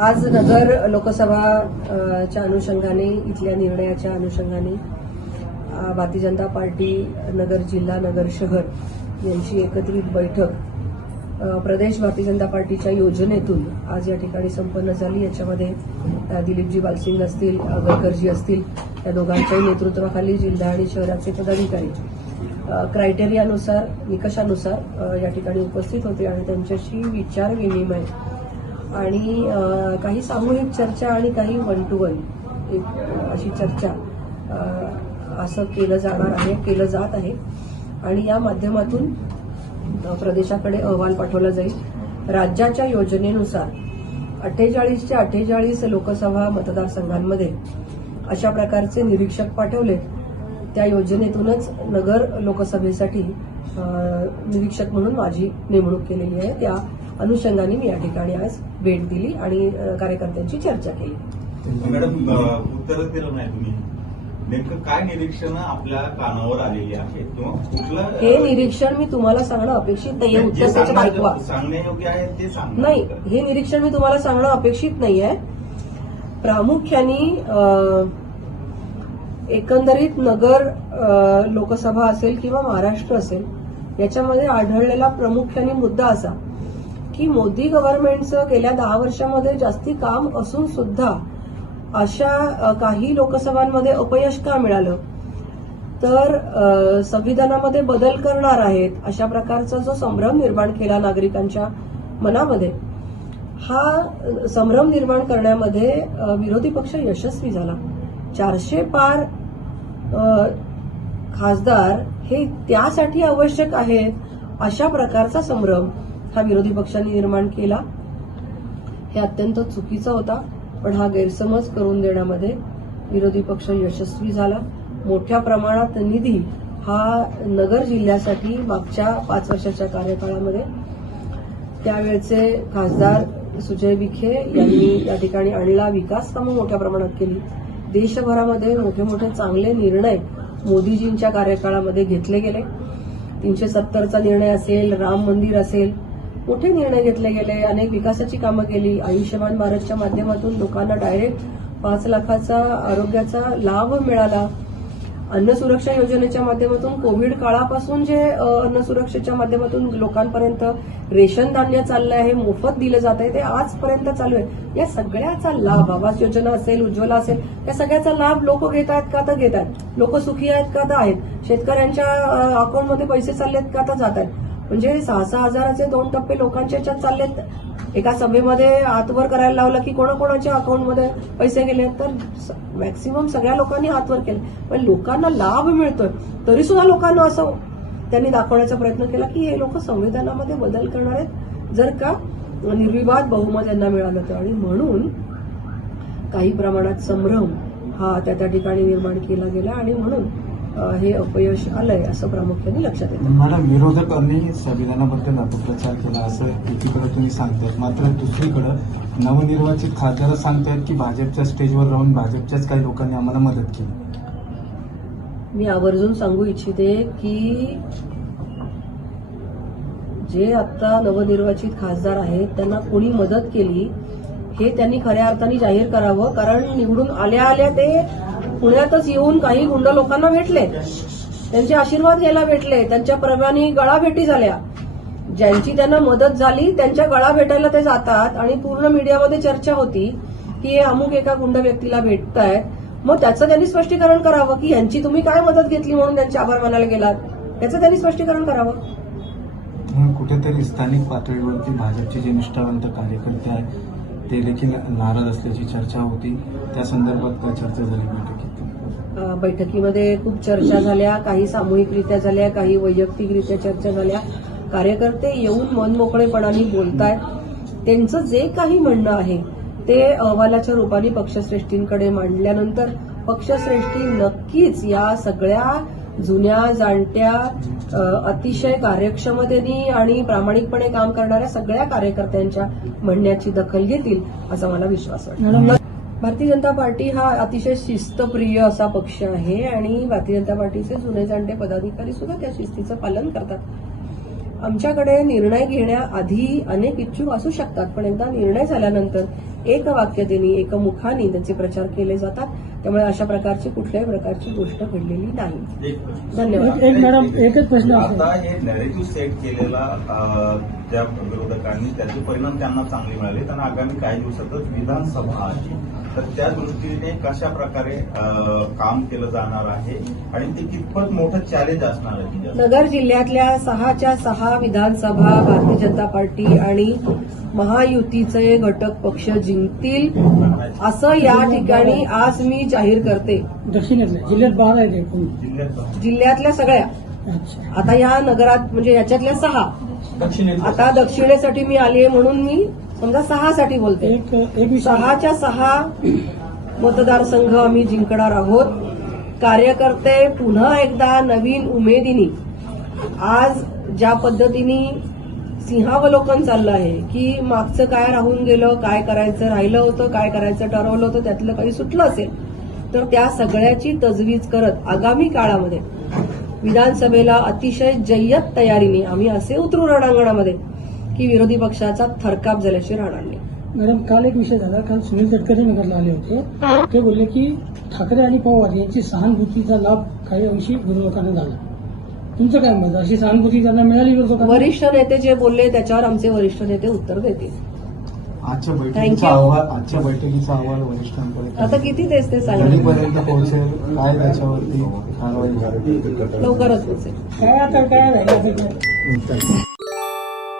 आज नगर लोकसभा च्या अनुषंगाने इथल्या निर्णयाच्या अनुषंगाने भारतीय जनता पार्टी नगर जिल्हा नगर शहर यांची एकत्रित बैठक प्रदेश भारतीय जनता पार्टीच्या योजनेतून आज या ठिकाणी संपन्न झाली. याच्यामध्ये दिलीपजी बालसिंग असतील अ, गडकरजी असतील या दोघांच्याही नेतृत्वाखाली जिल्हा आणि शहराचे पदाधिकारी क्रायटेरियानुसार निकषानुसार या ठिकाणी उपस्थित होते आणि त्यांच्याशी विचार विनिमय आणि काही सामूहिक चर्चा आणि काही वन टू वन एक अशी चर्चा असं केलं जाणार आहे केलं जात आहे. आणि या माध्यमातून प्रदेशाकडे अहवाल पाठवला जाईल. राज्याच्या योजनेनुसार अठ्ठेचाळीसच्या अठ्ठेचाळीस लोकसभा मतदारसंघांमध्ये अशा प्रकारचे निरीक्षक पाठवले. त्या योजनेतूनच नगर लोकसभेसाठी निरीक्षक म्हणून माझी नेमणूक केलेली आहे. त्या अनुषंगाने मी या ठिकाणी आज भेट दिली आणि कार्यकर्त्यांची चर्चा केली. मॅडम अ, उत्तरच दिलं नाही तुम्ही. नेमकं काय निरीक्षण आपल्या कानावर आलेली आहे किंवा कुठलं हे निरीक्षण मी तुम्हाला सांगणं अपेक्षित नाहीये. जे उत्तर सांगण्यायोग्य आहे ते सांग नाही हे निरीक्षण मी तुम्हाला सांगणं अपेक्षित नाहीये. प्रामुख्याने एकंदरीत नगर लोकसभा असेल किंवा महाराष्ट्र असेल याच्यामध्ये आढळलेला प्रामुख्याने मुद्दा असा की मोदी गव्हर्नमेंटचं गेल्या दहा वर्षामध्ये जास्ती काम असून सुद्धा अशा काही लोकसभांमध्ये अपयश का मिळालं? तर संविधानामध्ये बदल करणार आहेत अशा प्रकारचा जो संभ्रम निर्माण केला नागरिकांच्या मनामध्ये हा संभ्रम निर्माण करण्यामध्ये विरोधी पक्ष यशस्वी झाला. चारशे पार खासदार हे त्यासाठी आवश्यक आहेत अशा प्रकारचा संभ्रम हा विरोधी पक्षांनी निर्माण केला. हे अत्यंत चुकीचा होता पण हा गैरसमज करून देण्यामध्ये विरोधी पक्ष यशस्वी झाला. मोठ्या प्रमाणात निधी हा नगर जिल्ह्यासाठी मागच्या पाच वर्षाच्या कार्यकाळामध्ये. त्यावेळचे खासदार सुजय विखे यांनी या ठिकाणी आणला. विकास कामं मोठ्या प्रमाणात केली. देशभरामध्ये मोठे मोठे चांगले निर्णय मोदीजींच्या कार्यकाळामध्ये घेतले गेले. तीनशे सत्तरचा निर्णय असेल राम मंदिर असेल मोठे निर्णय घेतले गेले? अनेक विकासाची कामं केली. आयुष्यमान भारतच्या माध्यमातून लोकांना डायरेक्ट पाच लाखाचा आरोग्याचा लाभ मिळाला. अन्न सुरक्षा योजनेच्या माध्यमातून कोविड काळापासून जे अन्न सुरक्षेच्या माध्यमातून लोकांपर्यंत रेशन धान्य चाललं आहे मोफत दिलं जात आहे ते आजपर्यंत चालू आहे. या सगळ्याचा लाभ आवास योजना असेल उज्ज्वला असेल या सगळ्याचा लाभ लोक घेत आहेत का तर घेत आहेत. लोक सुखी आहेत का तर आहेत. शेतकऱ्यांच्या अकाउंटमध्ये पैसे आहेत का तर जात आहेत. म्हणजे सहा सहा हजाराचे दोन टप्पे लोकांच्या याच्यात चाललेत. एका सभेमध्ये हातवर करायला लावलं की कोणाकोणाच्या अकाउंटमध्ये पैसे गेले तर मॅक्सिमम सगळ्या लोकांनी हातवर केले. पण लोकांना लाभ मिळतोय तरी सुद्धा लोकांना असं त्यांनी दाखवण्याचा प्रयत्न केला की हे लोक संविधानामध्ये बदल करणार आहेत. जर का निर्विवाद बहुमत यांना मिळालं तर. आणि म्हणून काही प्रमाणात संभ्रम हा त्या त्या ठिकाणी निर्माण केला गेला. आणि म्हणून हे अपयश आलंय असं प्रामुख्याने लक्षात येतं. मॅडम विरोधकांनी संविधानाबद्दल अपप्रचार केला असं एकीकडे तुम्ही सांगतायत. मात्र दुसरीकडे नवनिर्वाचित खासदार सांगतायत की भाजपच्या स्टेजवर राहून भाजपच्याच काही लोकांनी आम्हाला मदत केली. मी आवर्जून सांगू इच्छिते की जे आता नवनिर्वाचित खासदार आहेत त्यांना कोणी मदत केली हे त्यांनी खऱ्या अर्थाने जाहीर करावं कारण निवडून आल्या आल्या ते पुण्यातच येऊन काही गुंड लोकांना भेटले. त्यांचे आशीर्वाद घ्यायला भेटले. त्यांच्या प्रमाणे गळा भेटी झाल्या. ज्यांची त्यांना मदत झाली त्यांच्या गळा भेटायला ते जातात आणि पूर्ण मीडियामध्ये चर्चा होती की हे अमुक एका गुंड व्यक्तीला भेटतायत मग त्याचं त्यांनी स्पष्टीकरण करावं की यांची तुम्ही काय मदत घेतली म्हणून त्यांचे आभार मानायला गेलात? त्याचं त्यांनी स्पष्टीकरण करावं. कुठेतरी स्थानिक पातळीवरती भाजपचे जे निष्ठावंत कार्यकर्ते आहेत ते देखील नाराज असल्याची चर्चा होती. त्या संदर्भात काय चर्चा झाली बैठकीत? बैठकीमध्ये खूप चर्चा झाल्या काही सामूहिकरित्या झाल्या काही वैयक्तिकरित्या चर्चा झाल्या. कार्यकर्ते येऊन मनमोकळेपणाने बोलतायत. त्यांचं जे काही म्हणणं आहे ते अहवालाच्या रूपाने पक्षश्रेष्ठींकडे मांडल्यानंतर पक्षश्रेष्ठी नक्कीच या सगळ्या जुन्या जाणत्या अतिशय कार्यक्षमतेने आणि प्रामाणिकपणे काम करणाऱ्या सगळ्या कार्यकर्त्यांच्या म्हणण्याची दखल घेतील असा मला विश्वास वाटतो. भारतीय जनता पार्टी हा अतिशय शिस्तप्रिय असा पक्ष आहे आणि भारतीय जनता पार्टीचे जुने जाणते पदाधिकारी सुद्धा त्या शिस्तीचं पालन करतात. आमच्याकडे निर्णय घेण्याआधी अनेक इच्छुक असू शकतात पण एकदा निर्णय झाल्यानंतर एक वाक्यतेनी एकमुखाने त्यांचे प्रचार केले जातात. त्यामुळे अशा प्रकारची कुठल्याही प्रकारची गोष्ट घडलेली नाही. एक. धन्यवाद. एक- एक मॅडम एकच प्रश्न आता हे नॅरेटिव्ह सेट केलेला त्या विरोधकांनी त्याचे परिणाम त्यांना चांगले मिळाले. त्यांना आगामी काही दिवसातच विधानसभा आहे तर त्या दृष्टीने कशा प्रकारे काम केलं जाणार आहे आणि ते कितपत मोठं चॅलेंज असणार आहे? तिच्यासाठी? नगर जिल्ह्यातल्या सहाच्या सहा विधानसभा भारतीय जनता पार्टी आणि महायुतीचे घटक पक्ष जिंकतील असं या ठिकाणी आज मी जाहीर करते. दक्षिणेतल्या जिल्ह्यात बारा जिल्ह्यात जिल्ह्यातल्या सगळ्या. आता या नगरात म्हणजे याच्यातल्या सहा. आता दक्षिणेसाठी मी आली आहे म्हणून मी समजा सहासाठी बोलते. सहाच्या सहा मतदारसंघ आम्ही जिंकणार आहोत. कार्यकर्ते पुन्हा एकदा नवीन उमेदीनी. आज ज्या पद्धतीने सिंहावलोकन चाललं आहे की मागचं काय राहून गेलं काय करायचं राहिलं होतं काय करायचं ठरवलं होतं त्यातलं काही सुटलं असेल तर त्या सगळ्याची तजवीज करत आगामी काळामध्ये विधानसभेला अतिशय जय्यत तयारीने आम्ही असे उतरू रणांगणामध्ये की विरोधी पक्षाचा थरकाप झाल्याशिवाय राहणार नाही मॅडम काल एक विषय झाला. काल सुनील तटकरे नगरला आले होते. ते बोलले की ठाकरे आणि पवार यांची सहानुभूतीचा लाभ काही अंशी विरोधकांना झाला. तुमचं काय मत? अशी सहानुभूती त्यांना मिळाली विरोधकांना? वरिष्ठ नेते जे बोलले त्याच्यावर आमचे वरिष्ठ नेते उत्तर देतील. आजच्या बैठकीचा. अहवाल आजच्या बैठकीचा अहवाल वरिष्ठांकडे आता किती तेच ते सांगा. कधीपर्यंत पोहोचेल? काय त्याच्यावरती कारवाई करावी लवकरच पोहोचेल. काय आता काय